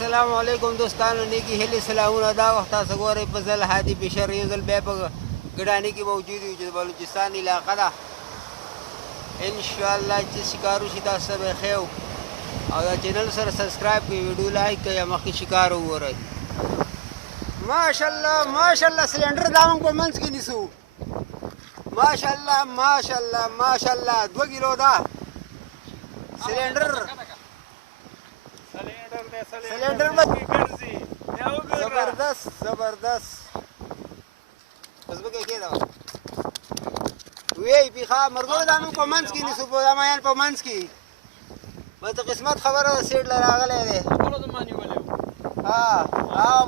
السلام علیکم دوستانو، نیکی هیلې سلامونه. دا وخت تاسو ګورئ په ځل هادي پېشر یو ځل بیا په ګډاني کې موجود یو چې د بلوچستان علاقه ده. انشاءالله چې شکار وشي تاسو ته به ښیو او دا چینل سره سبسکرایب کړئ، ویډیو لایک کړئ او مخکې شکار وګورئ. ماشاءالله ماشاءالله سلنډر دا موږ په منځ کې نیسو. ماشاءالله ماشاءالله ماشاءالله 2 کیلو ده سلنډر. سلنډر زبردست زبردست ازبکه کې دا وی پیخا مرګو دا موږ په منځ کې نیسو، په دمایان په منځ کې بس قسمت خبره ده. سیټ راغلی دی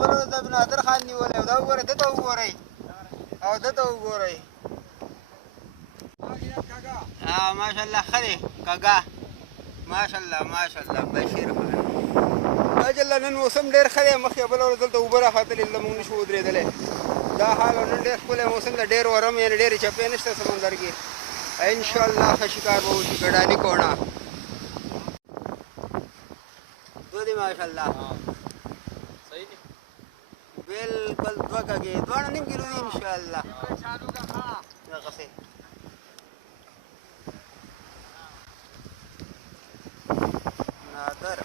بلو د بنادر خان نیولی او دا وګورئ، دته وګورئ او دته وګورئ. ماشاءالله ښه دی کږه. ماشاءالله ماشاءالله بشیر خان ماشاءالله نن موسم ډېر ښه دی. مخکې بله ورځ دلته اوبه راختلې زموږ نشو ودرېدلی. دا حال نن ډېر ښکلی موسم ده، ډېر ورم یعنې ډېرې چپې نشته سمندر کې. انشاءالله ښه شکار به وشي. ګډالي کوڼه دو دي ماشاءالله بالکل 2 کږې 2.5 کیلو دي انشاءالله. دغسې نادر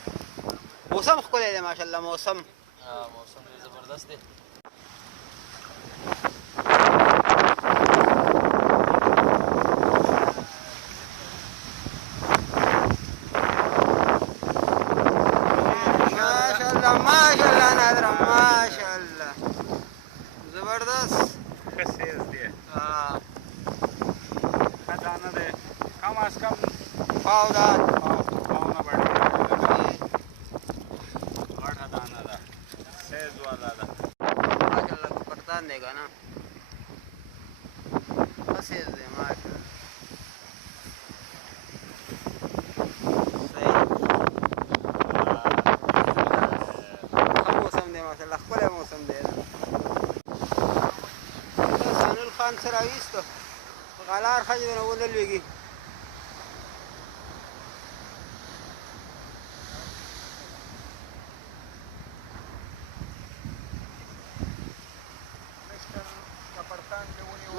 موسم ښکلی دی ماشاءالله. موسم ډېر زبردست دی. ماشاءالله ماشاءالله نادر ماشاءالله زبردست ښه سیز دی. ښه دانه دی، کم از کم پاو ده پاونه به ډېره غټه دانه ده، سیز والا ده. ماشاءالله کپرتان دی که نه ښه سیز دی ماشاءالله. صحیح ښه موسم دی ماشاءالله، ښکلی موسم دی. سانول خان سره راویستو په غلار ښه چې نه ونه لوېږي.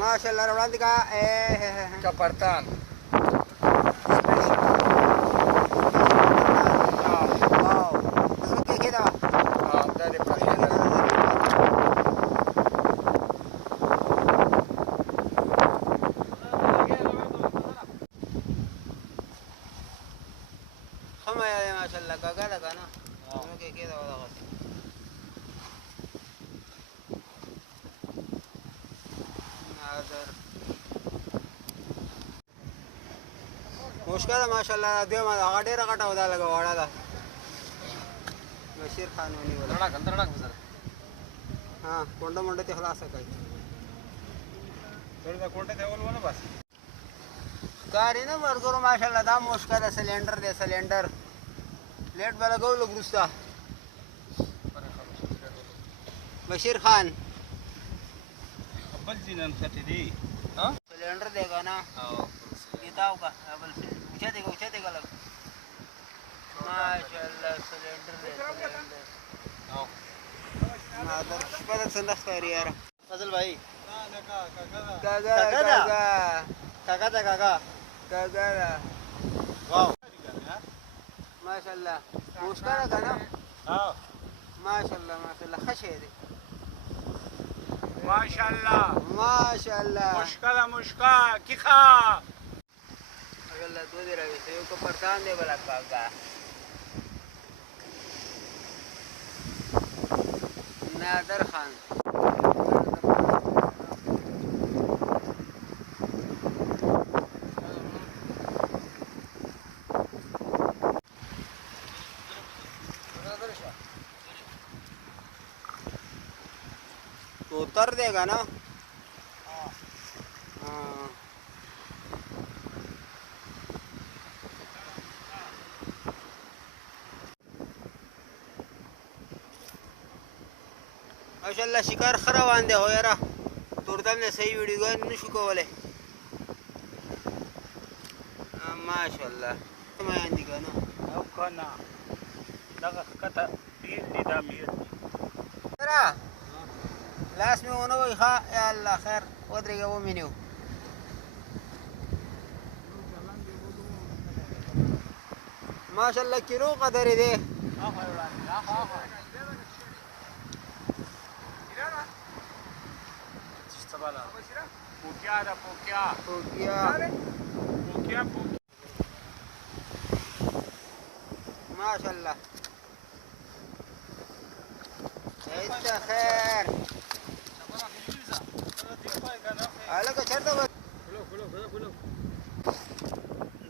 ماشاءالله وړاندې کا کپرتان ځمکې کې ده دا د پخې ده. ښه میا دی ماشاءالله، کږه ده که نه ځمکې کې ده دغسې. موشکه ده ماشاءالله. دویمه ده هغه ډېره غټه او دا لږه وړه ده. بشیر خان ونیوله. کونډه منډه ترې خلاصه کړئ. دا کوټه ته اول ونه باسي ښکاري نه ملګرو ماشاءالله. دا موشکه ده سلنډر دی سلنډر. لیټ به لګو لږ وروسته. بشیر خان بل ځینن خټې دي سلنډر دی که نه کتاب کا بل اوچته کا اوچته کا لگ ماشاءالله سلنډر دی سلنډر. نادر پته څنګه ښکاري یاره فضل भाई کاګا کاګا کاګا دا کاګا کاګا واو ماشاءالله موشکه ده که نه ماشاءالله ماشاءالله ښه شی دی ماشاءالله ماشاءالله. مشکله مشکا کیخا ماشاءالله 2 دی راویسته، یو کپرتان دی بله کاګا. نادر خان उतर देगा ना. माशाल्लाह शिकार ښه روان دی خو یاره تورتل نه صحیح ویډیوګانې نشو کولی. ماشاءالله میان دي که نه او که نه دغه ښکته بیل دي دا بیل دي ترى لاس مې ونه وای ښه یا الله خیر ودرېږه ومې نیو ماشاءالله کیلو قدرې دی پوکیا دا پوکیا پوکیا پوکیا پوکیا ماشاءالله هیڅ خیر هلکه چېرته به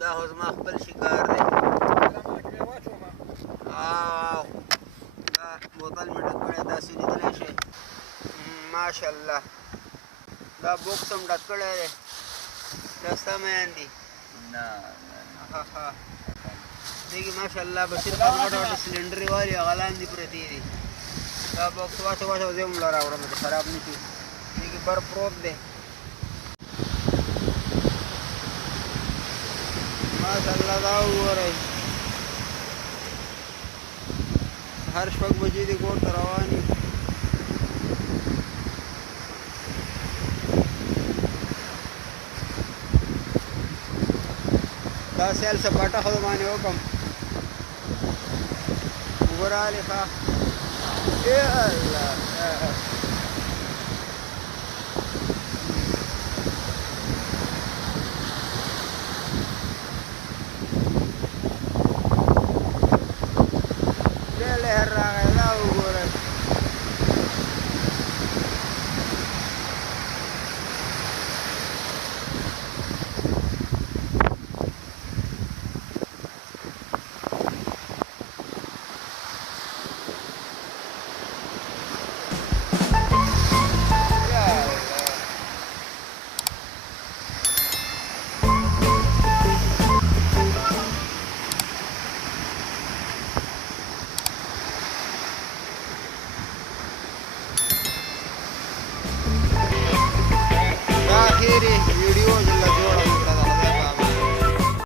دا خو زما خپل شکار دی او دا بوتل مې ډک کړی داسې لیدلی شئ ماشاءالله دا بوکس هم ډک کړی دی دا ستا میان دي دې کې ماشاءالله بشیر خان غټ غټې سلنډرې والي هغه لاندې پرتې دي دا بوکس واچو واچو زه هم له راوړم چې خراب نه شي دې کې بر پروت دی ماشاءالله دا وګورئ هر شپږ بجې دې کور ته روان یو دا سیل سپاټه خو باندې وکم وګوره هلې ښه ای الله